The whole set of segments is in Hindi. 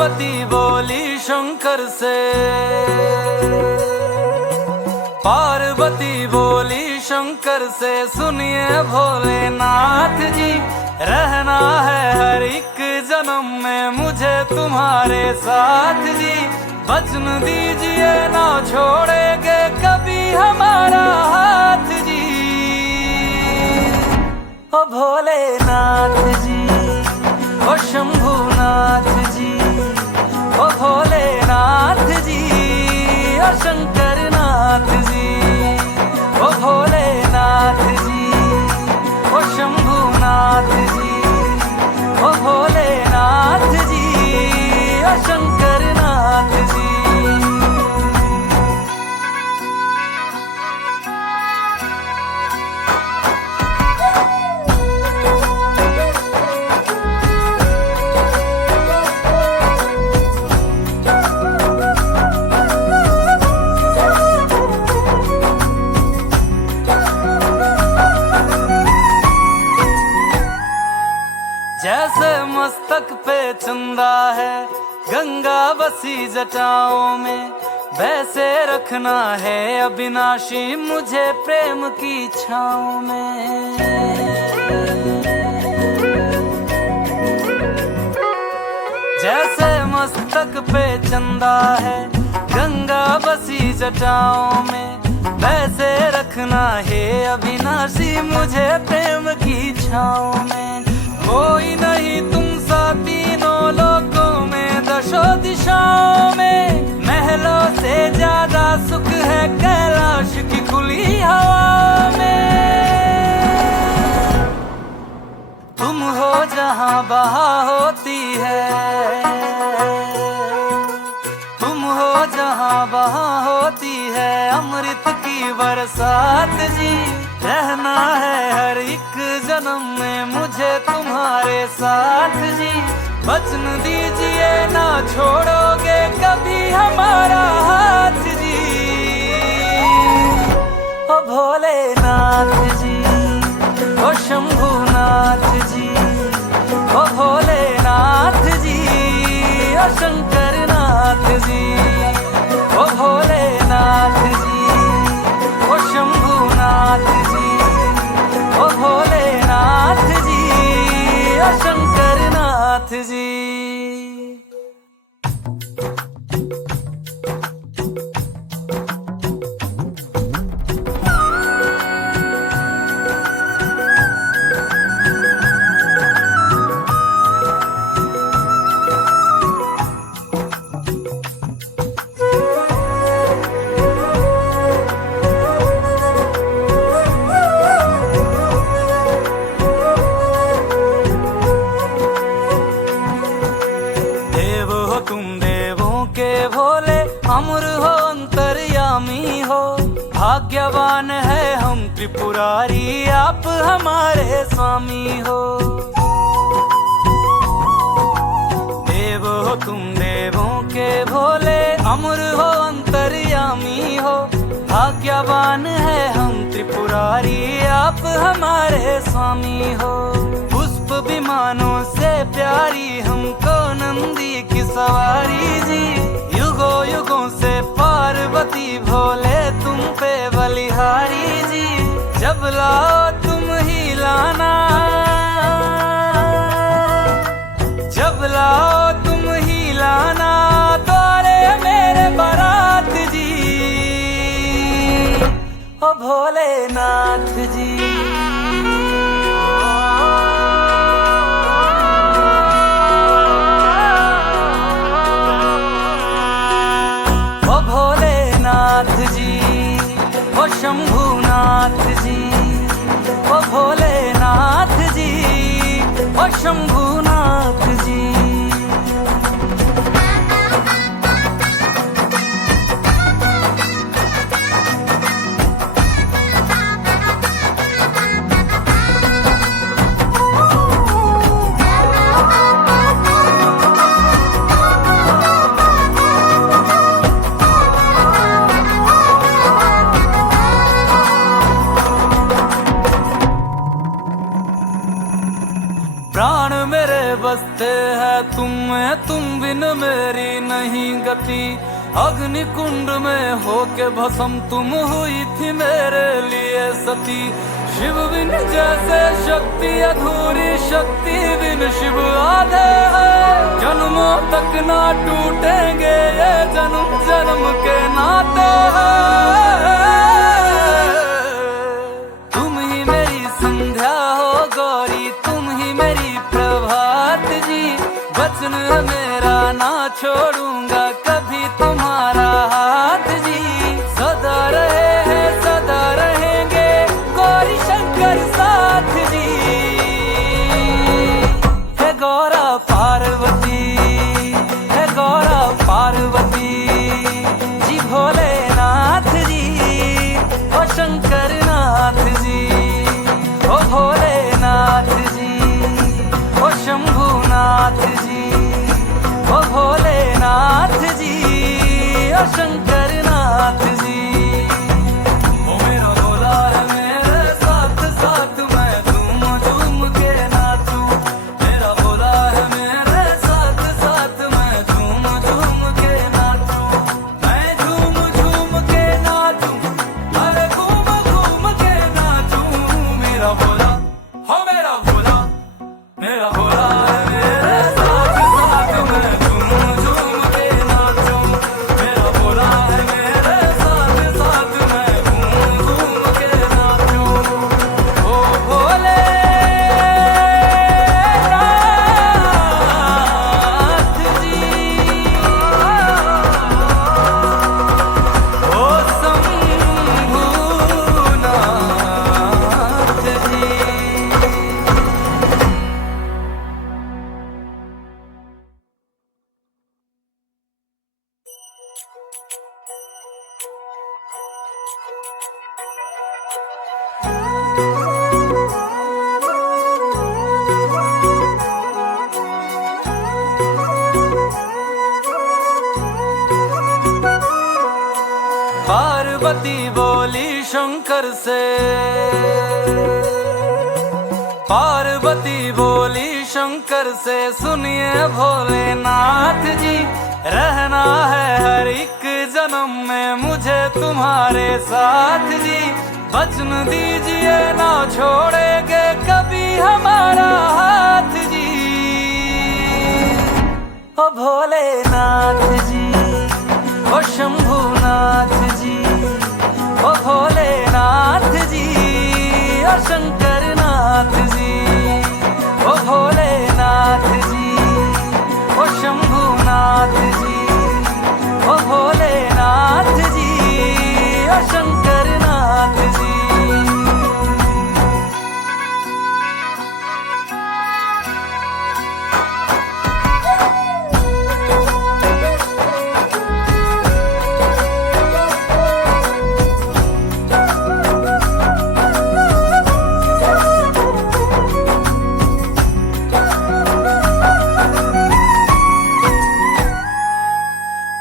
पार्वती बोली शंकर से, पार्वती बोली शंकर से, सुनिए भोलेनाथ जी, रहना है हर एक जन्म में मुझे तुम्हारे साथ जी। वचन दीजिए ना छोड़ेंगे कभी हमारा हाथ जी। ओ भोलेनाथ जी, ओ शंभुनाथ जी, ओ भोलेनाथ जी, ओ शंकरनाथ जी, ओ भोलेनाथ जी, ओ शंभुनाथ जी, ओ भोलेनाथ जी, ओ शंकरनाथ जी। जैसे मस्तक पे चंदा है गंगा बसी जटाओं में, वैसे रखना है अविनाशी मुझे प्रेम की छाँव में। जैसे मस्तक पे चंदा है गंगा बसी जटाओं में, वैसे रखना है अविनाशी मुझे प्रेम की छाँव में। कोई नहीं तुम सा तीनों लोकों में, दशों दिशाओं में, महलों से ज्यादा सुख है कैलाश की खुली हवा में। तुम हो जहां बहा होती है, तुम हो जहां बहा होती है अमृत की बरसात जी। रहना है हर एक जन्म में मुझे तुम्हारे साथ जी। वचन दीजिए ना छोड़ोगे कभी हमारा हाथ जी। ओ भोलेनाथ जी, ओ शंभुनाथ जी, ओ भोलेनाथ जी, ओ शंकरनाथ जी, ओ भोलेनाथ जी, ओ शंभुनाथ जी, ओ भोलेनाथ जी, ओ शंकरनाथ जी। अमर हो अंतर्यामी हो, भाग्यवान है हम त्रिपुरारी आप हमारे स्वामी हो। देव हो तुम देवों के भोले, अमर हो अंतर्यामी हो, भाग्यवान है हम त्रिपुरारी आप हमारे स्वामी हो। पुष्प विमानों से प्यारी हमको नंदी की सवारी जी। युगों युगों से पार्वती भोले तुम पे बलिहारी जी। जब लाओ तुम ही लाना, जब लाओ तुम ही लाना द्वारे मेरे बारात जी। ओ भोलेनाथ जी, ओ शंभुनाथ जी, ओ भोलेनाथ जी, ओ शंभुनाथ जी। प्राण मेरे बसते हैं तुम में, तुम बिन मेरी नहीं गति। अग्नि कुंड में होके भस्म तुम हुई थी मेरे लिए सती। शिव बिन जैसे शक्ति अधूरी, शक्ति बिन शिव आधे है। जन्मों तक ना टूटेंगे ये जन्म जन्म के नाते हैं। तुम ही मेरी संध्या हो गौरी, तुम ही मेरी प्रभात जी। वचन है मेरा ना छोड़ूंगा कभी तुम्हारा हाथ जी। सदा रहे हैं सदा रहेंगे गौरी शंकर साथ जी। है गौरा पार्वती, है गौरा पार्वती जी। भोलेनाथ जी ओ शंकर नाथ जी, ओ भोलेनाथ जी ओ शंभुनाथ जी, ओ भोलेनाथ जी ओ शंकर नाथ जी। ओ मेरा भोला है मेरे साथ साथ, मैं झूम झूम के नाचूं। मेरा भोला है मेरे साथ साथ, मैं झूम झूम के नाचूं। मैं झूम झूम के नाचूं, अरे घूम घूम के नाचूं। मेरा भोला हो मेरा भोला, मेरा भोला है मेरे साथ साथ, मैं झूम झूम के नाचूं। मेरा भोला है मेरे साथ साथ, मैं घूम घूम के नाचूं। ओ भोले नाथ जी, ओ शंभुनाथ जी। पार्वती बोली शंकर से, पार्वती बोली शंकर से, सुनिए भोलेनाथ जी। रहना है हर एक जन्म में मुझे तुम्हारे साथ जी। वचन दीजिए ना छोड़ेंगे कभी हमारा हाथ जी। ओ भोलेनाथ जी ओ शंभुनाथ जी, ओ भोलेनाथ जी ओ शंकर नाथ जी। ओ भोलेनाथ जी ओ शंभुनाथ जी, ओ भोलेनाथ जी ओ शंकर नाथ जी।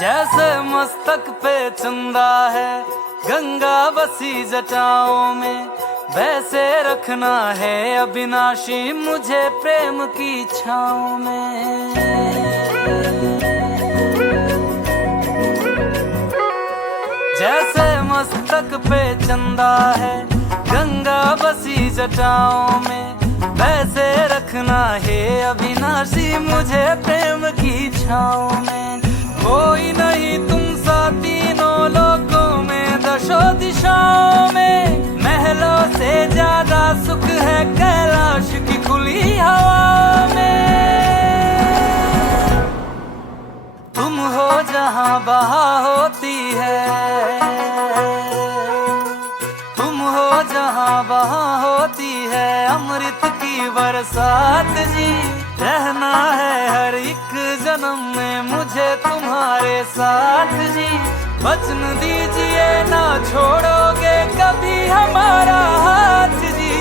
जैसे मस्तक पे चंदा है गंगा बसी जटाओं में, वैसे रखना है अविनाशी मुझे प्रेम की छाँव में। जैसे मस्तक पे चंदा है गंगा बसी जटाओं में, वैसे रखना है अविनाशी मुझे प्रेम की छाँव में। कोई नहीं तुम सा तीनों लोकों में, दशों दिशाओं में। महलों से ज्यादा सुख है कैलाश की खुली हवा में। तुम हो जहाँ बहा होती है, तुम हो जहाँ बहा होती है अमृत की बरसात जी। रहना है हर एक जन्म में मुझे तुम्हारे साथ जी। वचन दीजिए ना छोड़ोगे कभी हमारा हाथ जी।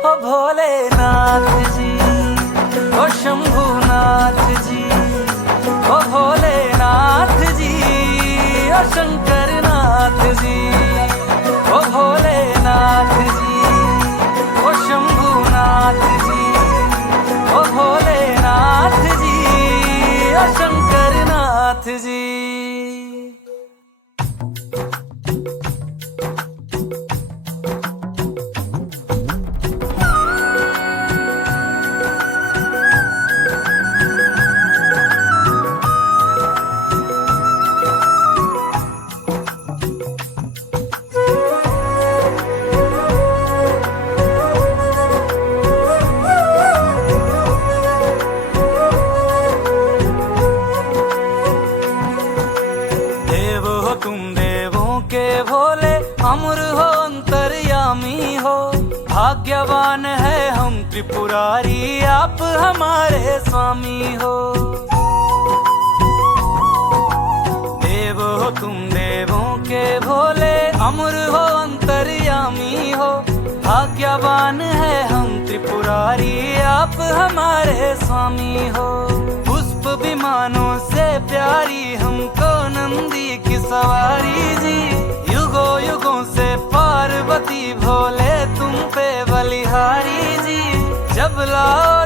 ओ भोलेनाथ जी ओ शंभुनाथ जी, ओ भोलेनाथ जी ओ शंकर नाथ जी। ओ भोलेनाथ जी ओ शंभुनाथ जी, भाग्यवान है हम त्रिपुरारी, आप हमारे स्वामी हो। देव हो तुम देवों के भोले, अमर हो अंतर्यामी हो। भाग्यवान है हम त्रिपुरारी, आप हमारे स्वामी हो। पुष्प विमानों से प्यारी हमको नंदी की सवारी जी, युगों युगों से पार्वती भोले तुम पे बलिहारी जी। जब लाओ